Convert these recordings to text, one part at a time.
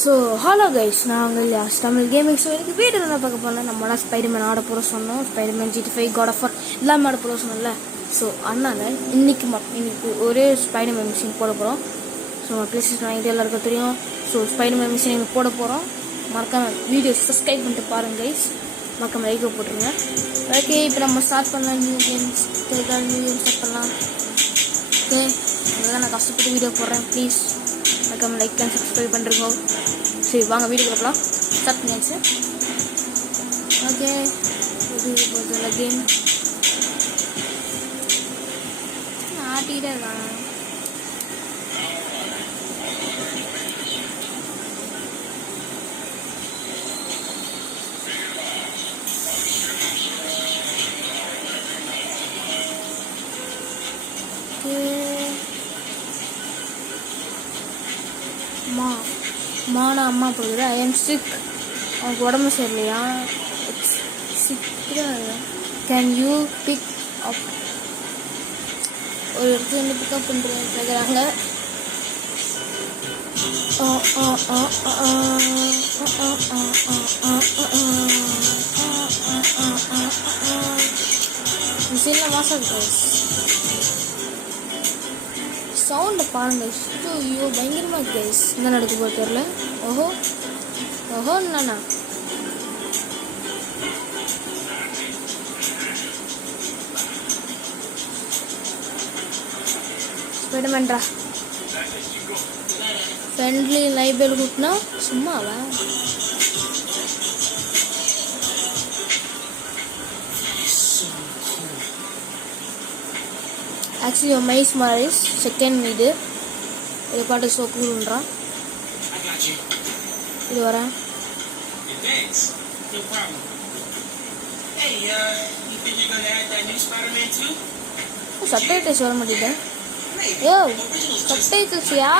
So hello guys, நான் உங்கள் யாஸ் தமிழ் கேமிங். ஸோ எனக்கு வீடு என்ன பார்க்க போனால் நம்மளா ஸ்பைடர்மேன் ஆட போகிற சொன்னோம். Spiderman GTA 5 God of War எல்லாமே ஆட போகிற சொன்னோம்ல. ஸோ அதனால் இன்னைக்கு ஒரே ஸ்பைடர்மேன் மிஷின் போட போகிறோம். ஸோ பிளேஸ்டேஷன் வாங்கிட்டு எல்லாருக்கும் தெரியும். ஸோ ஸ்பைடர்மேன் மிஷின் எங்களுக்கு போட போகிறோம். மறக்காம வீடியோ சப்ஸ்கிரைப் பண்ணிட்டு பாருங்கள் கைஸ். மறக்காம லைக் போட்டுருங்க. ஓகே, இப்போ நம்ம ஸ்டார்ட் பண்ணலாம். நியூ கேம்ஸ் ஸ்டார்ட் பண்ணலாம். ஓகே, அங்கே நான் கஷ்டப்பட்டு வீடியோ போடுறேன். ப்ளீஸ் மறக்காம லைக் அண்ட் சப்ஸ்கிரைப் பண்ணுறீங்க. சரி வாங்க வீடியோ போகலாம். ஸ்டார்ட் பண்ணியாச்சு. ஓகே, இது கேம் ஆட்டிகிட்டே இருக்காங்க. அம்மா போகுது. I am sick. அவனுக்கு உடம்பு சரியில்லையா? Can you pick up? ஒரு இடத்துல வந்து பிக்கப் பண்ணுறேன் கேட்குறாங்க. மிஷினில் மாசம் இருக்கு. சவுண்டை பாருங்க. ஐயோ பயங்கரமாக இருக்கு கைஸ். என்ன நடக்க போக தெரியல. ஓஹோ என்னண்ணா ஸ்பைடர்மேன்டா ஃப்ரெண்ட்லி லைப்ரரி கூட்டினா சும்மாவா? ஆக்சுவலி மைஸ் மாரிஸ் செகண்ட் வீடு இது பாட்டு ஸோ கூல்ன்றான். இது வரேன். சப்டைட்டில்ஸ் வர மாட்டேங்குது. யோ சப்டைட்டில்ஸ் யா?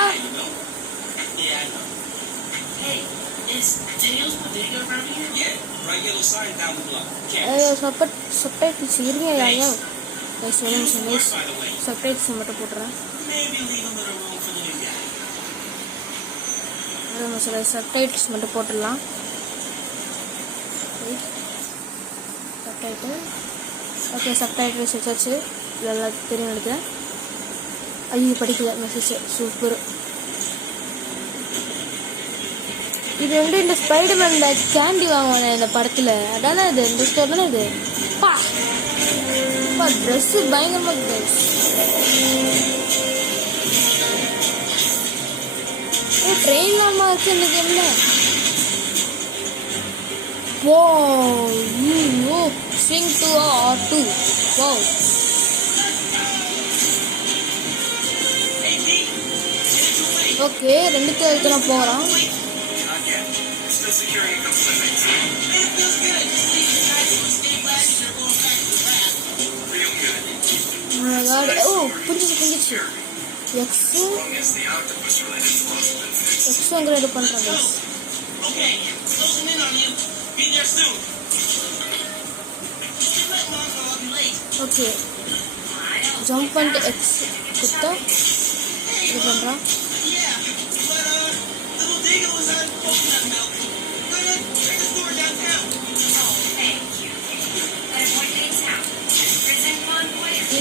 சப்டைட்டில்ஸ் இருங்க யா. சப்டைட்டில்ஸ் மட்டும் போட்டுறேன். சப்டைட்டில்ஸ் மட்டும் போட்டுடலாம். சப்டைட்டில் ஓகே, சப்டைட்டில்ஸ் வச்சாச்சு. இதெல்லாம் தெரியும் எடுத்து. ஐயோ படிக்கல மெசேஜ். சூப்பர். இது வந்து இந்த ஸ்பைடர்மேன் பேக் கேண்டி வாங்குவானே இந்த படத்தில், அதானே இது? இந்த ஸ்டோர் தானே இது? பா ட்ரெஸ்ஸு பயங்கரமாக இருக்கு. ட்ரெயின் நார்மா இருக்கு இந்த கேம்ல. ஓ ஸ்விங் டு R2. ஓ ஓகே, ரெண்டு தேர்தல் தான் போகிறான். ஓ புரிஞ்சிச்சு. எக்ஸுங்கிற இது பண்ணுறாங்க. ஓகே, ஜம்ப் பண்ணிட்டு எக்ஸ் கொடுத்தா இது பண்ணுறான்.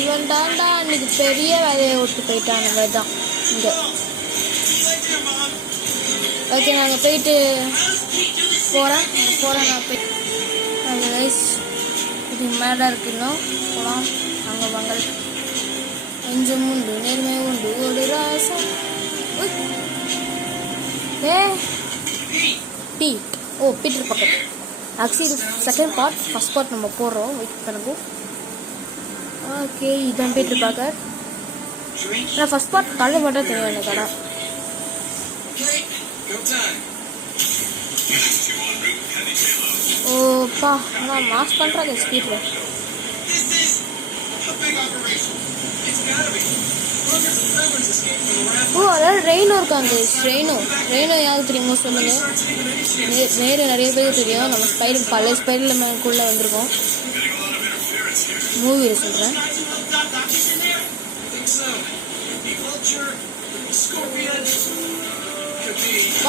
இவன் தாண்டா அன்னைக்கு பெரிய வேலையை விட்டு போயிட்டான். அந்த மாதிரி தான் இங்கே. ஓகே, நாங்கள் போயிட்டு போகிறேன். நான் போய் அந்த ரைஸ் இது மேலே இருக்குன்னா போகலாம். அங்கே வாங்கல் கொஞ்சம் உண்டு நேர்மை உண்டு ஒரு ராசம். பீட். ஓ பீட்டர் பக்கத்து. ஆக்சுவலி இது செகண்ட் பார்ட். ஃபஸ்ட் பார்ட் நம்ம போடுறோம். வெயிட் பண்ணுங்க. ஓகே, இதான் பீட்டர் பார்க்கர். ஆனால் ஃபஸ்ட் பார்ட் கடை மட்டும் தெரியும் எனக்கு. கடை ஓப்பா ஆனால் மாஸ் பண்ணுறாங்க ஸ்பீட்டில். ஓ அதாவது ரெயினும் இருக்காங்க. ரெயினும் யாருக்கு தெரியுமோ சொல்லுங்கள். நிறைய பேருக்கு தெரியும். நம்ம பழைய ஸ்பைடர்மேனுக்குள்ளே வந்திருக்கோம். மூவியில் சொல்கிறேன்.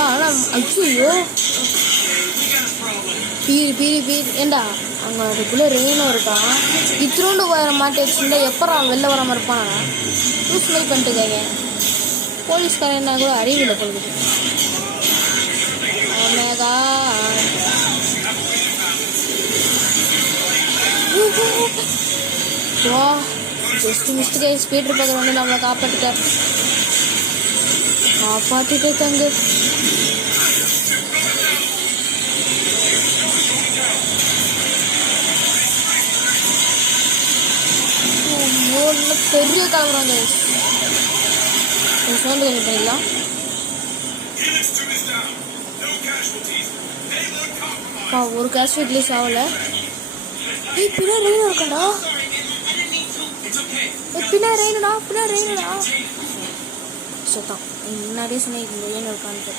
ஆனால் ஐயோ பீரி ஏண்டா அங்கே அதுக்குள்ளே ரெயினும் இருக்கான். இத்திரோண்டு வர மாட்டே வச்சுருந்தா எப்போ வெளில வராமல் இருப்பானா? யூஸ் மாதிரி பண்ணிட்டுருக்காங்க போலீஸ்காரன். என்ன கூட அறிவில்லை பொழுது. மேகா வா ஜஸ்ட் மிஸ்டேக் ஆகி ஸ்பீடர் பக்கம் வந்து நம்மளை காப்பாற்றிட்டு தங்கு. பெரிய கலவரம் சோண்டு கொஞ்சம் பண்ணிடலாம். ஒரு கேஷுவலிட்டிஸ் ஆகலை. பின்னாடி ரெயின் இருக்காடா. பின்னாடி ரெயினுடா சுத்தம். முன்னாடியே சொன்னேன் இது ரெயின் இருக்கான்ட்டு.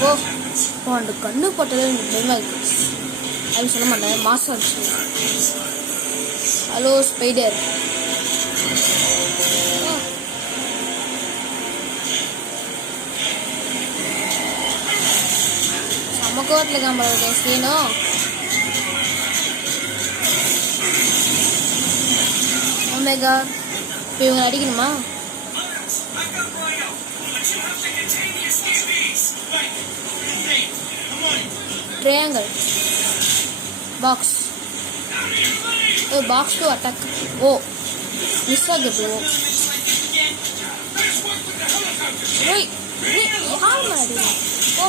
போ அந்த கண்ணு போட்டது எனக்கு பயமாக இருக்கு. அது சொல்ல மாட்டேன் மாசம் ஆச்சு. Hello spider. கோவத்தில் காம்பள ஸ்கீனும் ஓமேகா. இப்போ இவங்க அடிக்கணுமா? Triangle box box to attack. ஓ மிஸ் ஆகுது. யார் மாதிரி ஓ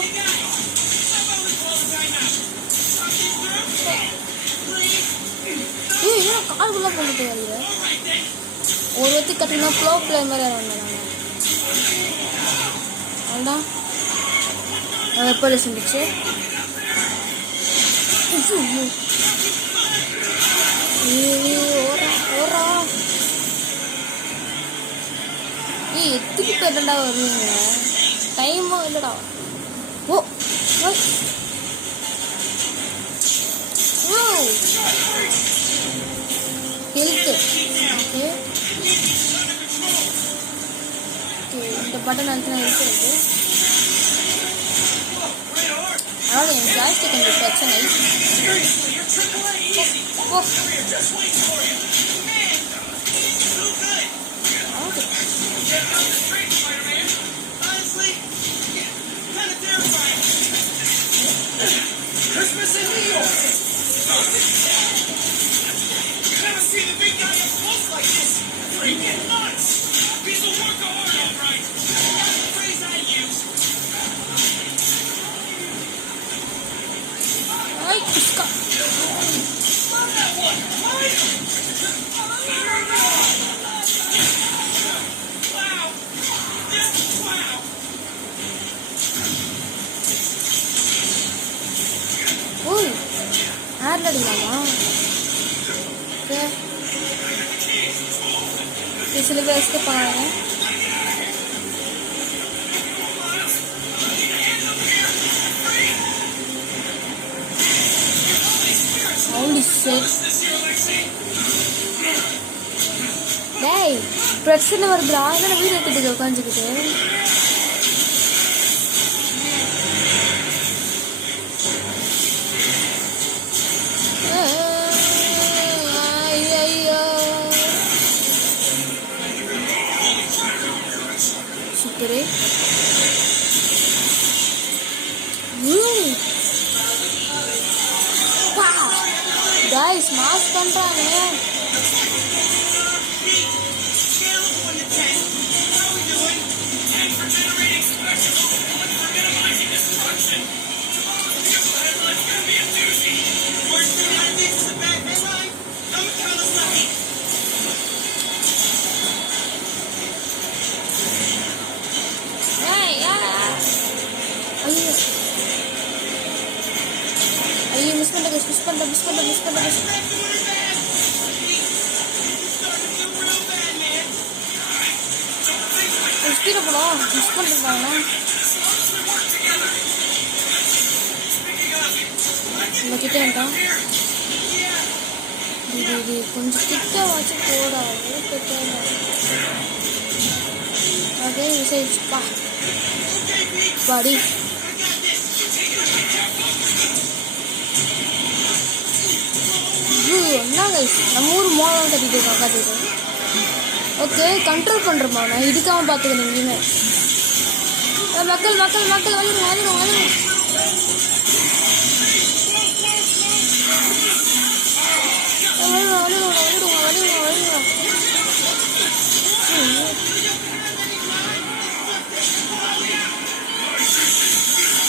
கால்குள்ள போட்டு வருது. ஒரு வத்தி கட்டினா ப்ளோ பிளே மாதிரி வேண்டாம். எப்போ செஞ்சிச்சு ஓரா எத்தனை பேர்டா வருவீங்க? டைமும் இல்லடா. ஓ ஹெல்த்து. ஓகே இந்த பட்டன் அழுத்தினா ஹெல்த் இருக்கு. அதாவது என் ஜாய்ஸ்டிக் கொஞ்சம் பிரச்சனை. See the big guy up close like this. Freaking nuts. He's a workaholic, all right. That's the phrase I use. Ay, Kuska. Wow. Just wow. Oi. Add lagna. इसलिए वे इसके पाए हैं. Holy shit. Hey, பிரச்சனை வருதுடா. என்ன வீடியோ எடுத்துட்டு உட்காந்துக்கிட்டு சுத்தரே. गाइस मास பண்றானே. ஐயோ மிஸ் பண்ண ஸ்பீட போடும். மிஸ் பண்ணிருக்காங்க. நம்ம கிட்ட வேண்டாம். கொஞ்சம் கிட்ட வச்சு போடா. மிஸ் பா பாடி என்ன கைஸ் நம்ம ஊர் மோளம் கட்டிட்டு இருக்கோம் காத்திட்டு. ஓகே கண்ட்ரோல் பண்ணுறோமா நான் இதுக்காக பார்த்துக்கணும் இங்கேயுமே. மக்கள் மக்கள் மக்கள் வந்துடும் வந்துடும் வந்துடும்.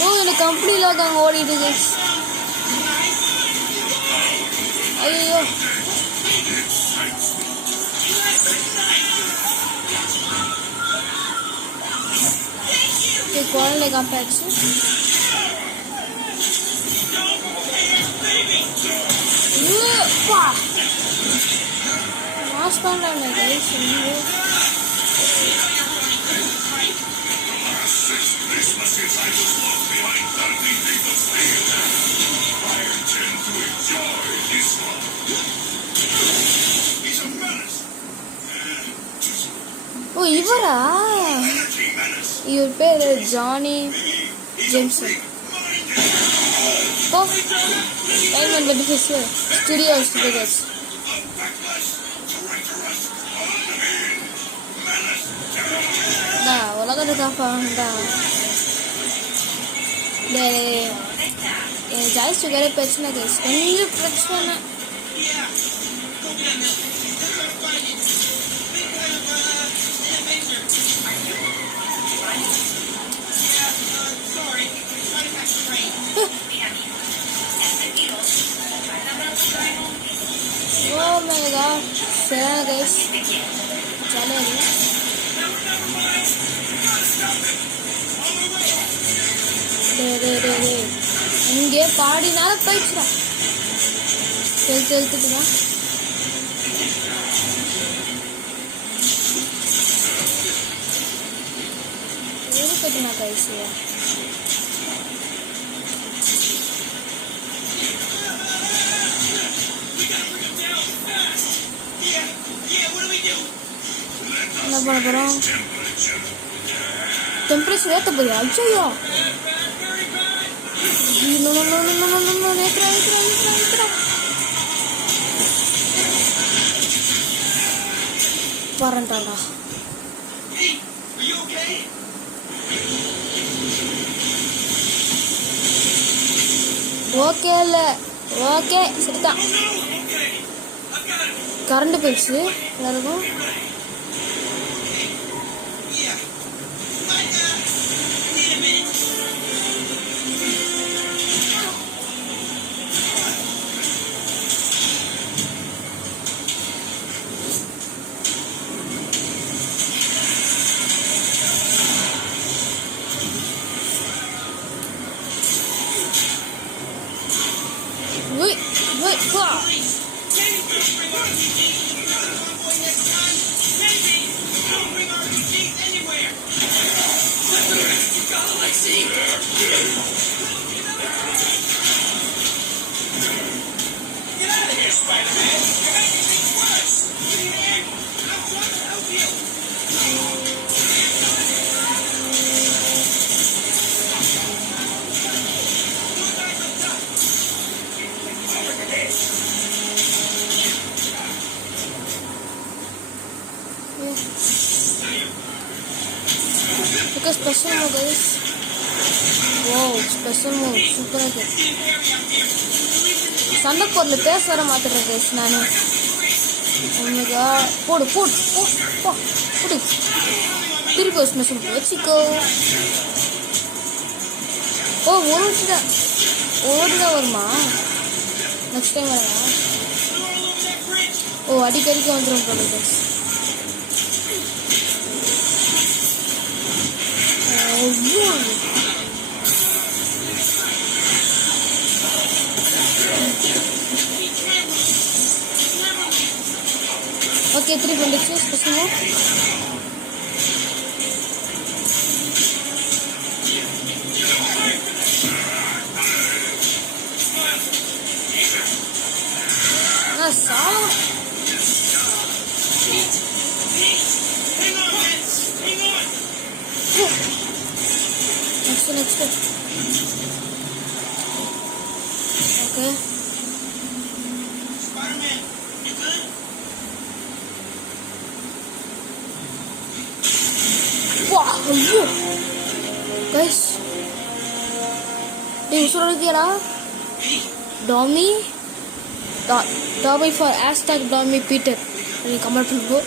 ஓ எனக்கு கம்பெனியில் இருக்காங்க ஓடிட்டு கைஸ். ஐயோ குழந்தை காப்பாச்சு. மாஸ் பண்றாங்க கைஸ். ஓ இவரா? இவர் பேர் ஜானி ஜேம்சன். ஓ டைமண்ட் பெனிஃபிட்ஸ் ஸ்டுடியோஸ் பிகர்ஸ். உலகத்தை காப்பாண்டா. என் ஜாய்ஸ் சுகரே பிரச்சனை கைஸ், கொஞ்சம் பிரச்சனை. Oh my god, சரியான கைஸ் ஜாலியாக. இங்கே பாடினால போயிடுச்சுடா. எழுத்துட்டுதான் கட்டுனா கைசியா. என்ன பண்ண போறோம்? டெம்பரேச்சர் ஏற்ற போறியா? ஐயோ வரண்டாடா. ஓகே இல்லை ஓகே சரிதான். கரண்ட் போயிடுச்சு எல்லாருக்கும். Wait, wow. Because special mode guys. Wow, special mode super ஆ இருக்கு. சண்டை போர்ல பேச வர மாட்டேன் guys நானு. ஒண்ணுகா போடு போடு போடு திருப்பி ஸ்பெஷல் மோட் வச்சுக்கோ. ஓ ஓடுதான் வருமா நெக்ஸ்ட் டைம் வரா? ஓ அடிக்கடிக்கு வந்துடும் போல guys. ஓகே 3 வந்துச்சு special mode. Next. Okay. Spider-Man, you good? Wow, ஐயோ guys, டேய் உசுரோட இருக்கியாடா? Tommy Tommy for #Tommy Peter நீ கமெண்ட் பண்ணுங்க.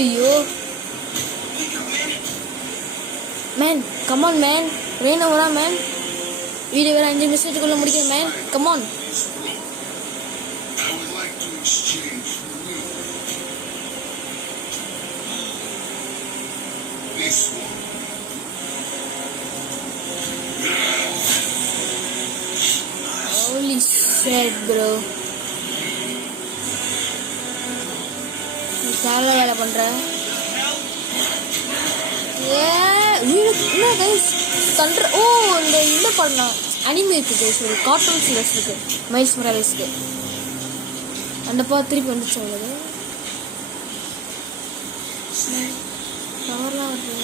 ஐயோ மேன் கமான் மேன், ரெயின் ஓவரா மேன், வீடியோ வேற 5 நிமிஷத்துக்குள்ள முடிக்க man, come on. I would like to exchange this one. Holy shit bro, நீ கால வேலை பண்ற. என்ன கைஸ் தண்டர், ஓ இந்த பண்ண அனிமே இருக்கு கைஸ், ஒரு கார்ட்டூன் சீரிஸ் இருக்கு மைல்ஸ் மொராலிஸ்க்கு, அந்த பா திருப்பி வந்துச்சு அவங்களுக்கு பவர்லாம் வருது.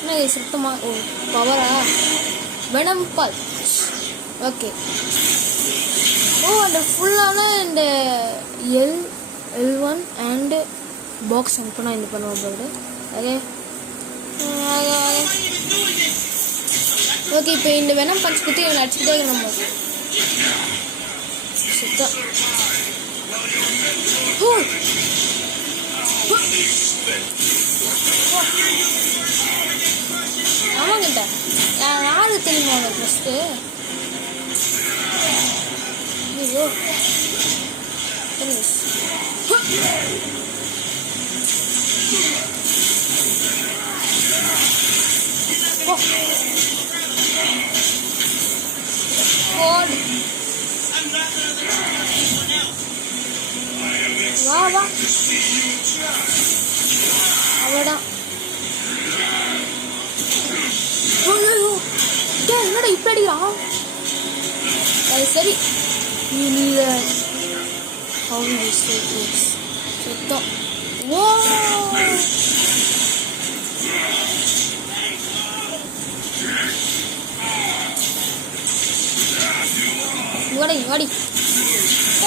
என்ன கைஸ் சுத்தமா, ஓ பவரா, வெனம் பால். ஓகே, ஓ அந்த ஃபுல்லான இந்த L1 அண்ட் பாக்ஸ் அனுப்பினா இந்த பண்ணுவோம் போது. ஓகே ஓகே, இப்போ இந்த வெனம் பஞ்ச் குத்தி இவனை அடிச்சுக்கிட்டே நம்ம சுத்தம். ஆமாங்கிட்ட யாரு தெரியுமா அவங்க ஃபஸ்ட்டு? ஐயோ வா வா அவ்வளோதான். என்னடா இப்படி அடிக்கிறான்? அது சரி, நீ சுத்தம். ஓ வாடி ஓ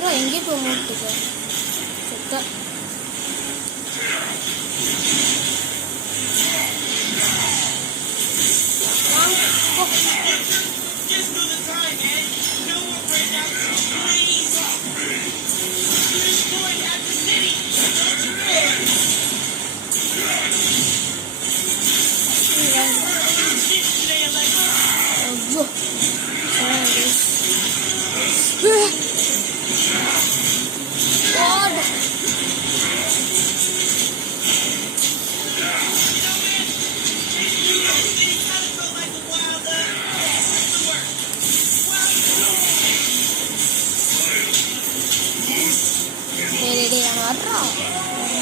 வா எங்கே போக மாட்டேங்க சுத்த.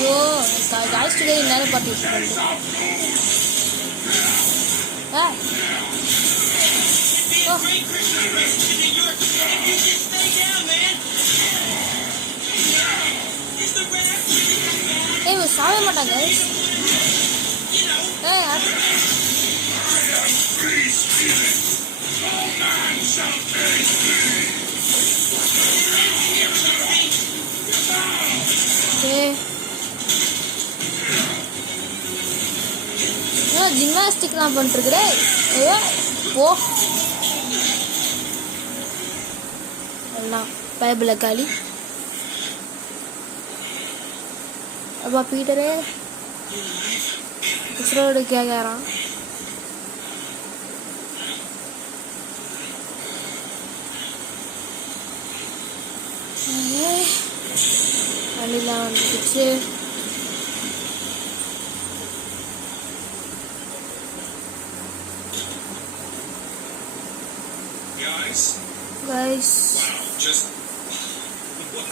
ஐயோ ஜாய்ஸ்டிக்கே நேரம் பார்த்து யூஸ் பண்ணுறேன். ஏய் சாவே மாட்டாங்க. ஜிம்னாஸ்டிக்லாம் பண்ணிருக்கிறேன். போ எல்லாம் பைபிள காலி. அப்பா பீட்டரே உசுரோடு கேட்கறான். வண்டிலாம் வந்துடுச்சு. Guys, wow, just wow.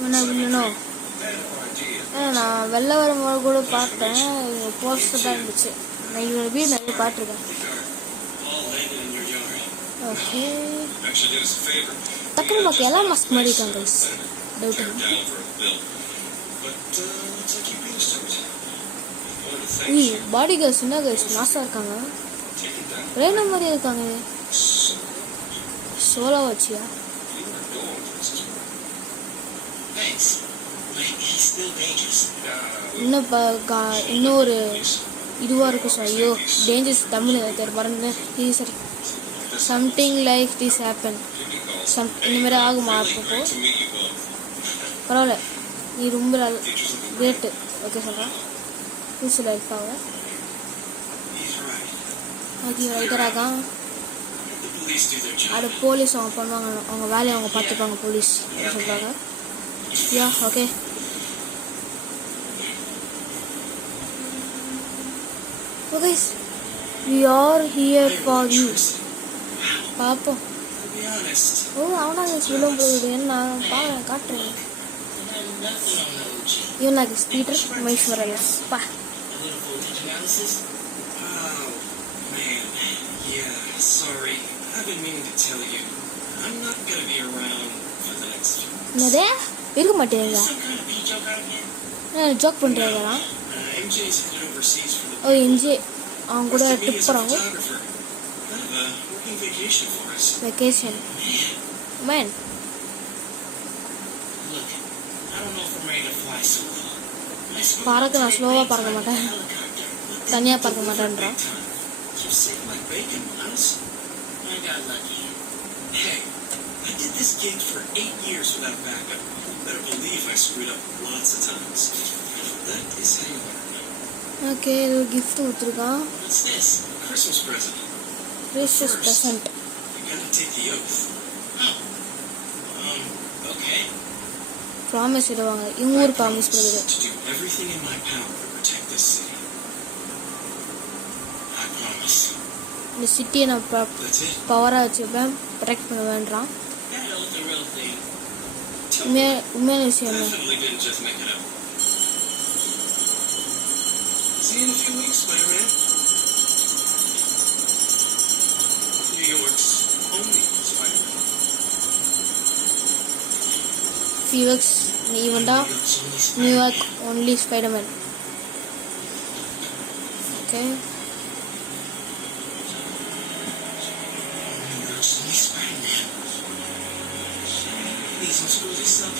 When I will know. idea. நான் வெளில வரும்போது கூட பார்த்தேன், போஸ்டர் தான் இருந்துச்சு. நான் இவங்க வீடு நிறைய பார்த்துருக்கேன். All landed in your yard. Okay, Actually did us a favor. டக்குனு பார்க்க எல்லாம் மாஸ்க் மாதிரி இருக்காங்க guys. Doubt Tear down for a bill. But looks like you beat us to it. I wanted to thank you. பாடி கேர்ள்ஸ் என்ன கைஸ் மாசா இருக்காங்க. Take it down. ரேனா மாதிரி இருக்காங்க. So, சோலா வச்சியா? you were going for this. Thanks. But he's still dangerous. இன்னும் ஒரு இதுவாக இருக்கும் சார். ஐயோ டேஞ்சர்ஸ் தமிழ் தெரியல மறந்து. இது சரி, சம்திங் லைக் திஸ் ஹேப்பன். இந்த மாதிரி ஆகுமா அப்பப்போ? To meet you both. பரவாயில்ல, நீ ரொம்ப கிரேட்டு. ஓகே சொல்கிறேன். புதுசு லைஃபாக He's right. ஓகே ரைட்டராக The police do their job. அது போலீஸ் அவங்க பண்ணுவாங்க, அவங்க வேலையை அவங்க பார்த்துப்பாங்க போலீஸ் சொல்கிறாங்க. Yeah okay. Okay we are here for you. பார்ப்போம். To be honest, ஓ அவனாக சொல்லும் போகுது என்ன காட்டுறேன். I have nothing on the OG. இவனாக பீட்டர் மைஸ்வரஸ் பா. A little voltage analysis? Oh, man. Yeah, sorry. I've been meaning to tell you. I'm not gonna be around for the next few months. என்னதே இருக்க மாட்டேங்க. Some kind of pee joke out here? Joke பண்ணுறாங்களா? MJ's headed overseas for the ஓ என்ஜி அவங்க கூட Wants to be trip as a போகிறாங்க. photographer. Kind of a working vacation for us. Vacation man. Look, I don't know if I'm ready to fly solo. I spoke பறக்க நான் to ஸ்லோவாக Dave பறக்க in a மாட்டேன், helicopter, but they தனியாக didn't பறக்க deliver மாட்டேன்றான். big time. So sick like bacon, Miles. I got lucky. Hey, I did this gig for 8 years without backup. You better believe I screwed up lots of times. That is how you learn. Okay இது ஒரு gift கொடுத்துருக்கான். What's this? Christmas present. Precious present. You gotta take the oath. Oh. Okay. Promise இடுவாங்க, இவங்க ஒரு ப்ராமிஸ் கொடுக்குது. To do everything in my power to protect this city. I promise. இந்த சிட்டியை நான் That's it. பவராக வச்சுப்பேன், ப்ரொடெக்ட் பண்ண வேண்டாம். That was the real thing. உண்மையான விஷயம் என்ன? Definitely didn't just make it up. See you in a few weeks, Spider-Man. New York's only Spider-Man. ஃபீவக்ஸ் நீ வேண்டா New York's only New York Spider-Man. Only Spiderman. Okay New York's only Spider-Man. Need some screw this up.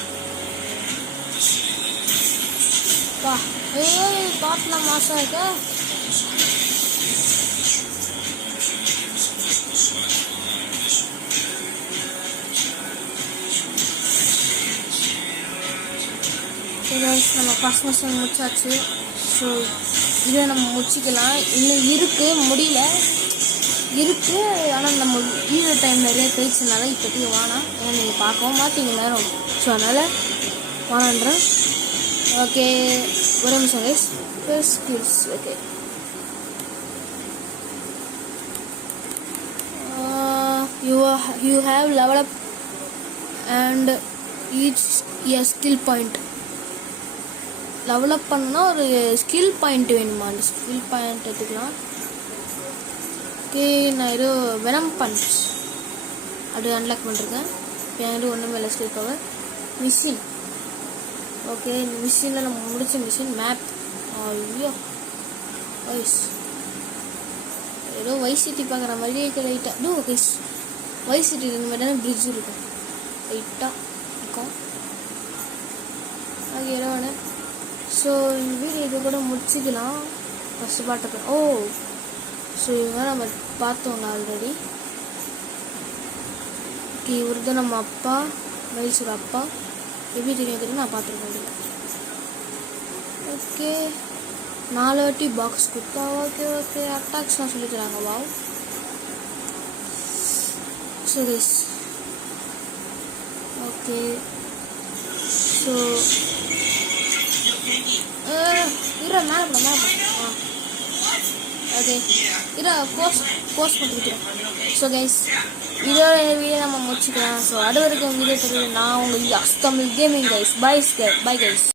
பா. ஏய் பாட்டுலாம் மாசம் இருக்கா? நம்ம first mission முடிச்சாச்சு. ஸோ இதை நம்ம முடிச்சிக்கலாம். இன்னும் இருக்குது, முடியல இருக்குது. ஆனால் நம்ம ஈர டைம் நிறைய போயிடுச்சுனால இப்போதைக்கு வேணாம். ஏன்னா நீங்கள் பார்க்கவும் மாட்டீங்க நேரம். ஸோ அதனால் வேணான்றேன். ஓகே ஒரு நிமிஷம் guys. Skills okay. you have level up and each a skill point. Level up பண்ணால் ஒரு ஸ்கில் பாயிண்ட் வேணுமா? அந்த ஸ்கில் பாயிண்ட் எடுத்துக்கலாம். ஓகே நான் ஏதோ வெனம் பஞ்ச் அது அன்லாக் பண்ணிருக்கேன். இப்போ என்கிட்ட ஒன்றுமே இல்லை ஸ்கில் பவர். மிஷின் ஓகே, இந்த மிஷினில் நம்ம முடிச்ச மிஷின் மேப். ஐயோ வைஸ் ஏதோ வைஸ் சிட்டி பார்க்குற மாதிரியே இருக்குது லைட்டாக. டூ கைஸ் வைஸ் சிட்டி இந்த மாதிரி தானே பிரிட்ஜ் இருக்கும் லைட்டாக இருக்கும். அது ஏதோ ஒன்று. ஸோ இந்த வீடியோ இது கூட முடிச்சிக்கலாம். ஃபஸ்ட்டு பாட்டுக்கு ஓ ஸோ இவங்க நம்ம பார்த்தோங்க ஆல்ரெடி. ஓகே இவர் தான் நம்ம அப்பா, மைல்ஸோட அப்பா. எப்படி தெரியும் நான் பார்த்துருக்கேன். ஓகே 4 வாட்டி பாக்ஸ் கொடுத்தா. ஓகே ஓகே அட்டாக்ஸ்லாம் சொல்லி தராங்க. Wow. So guys okay so இரா மேலே போட ஓகே இரா போஸ்ட் பண்ணிக்கிறேன். ஸோ கைஸ் இதோட வீடியோ நம்ம முடிச்சுக்கலாம். ஸோ அது வரைக்கும் வீடியோ தெரியுது. நான் உங்களுக்கு Tamil gaming guys. Bye guys.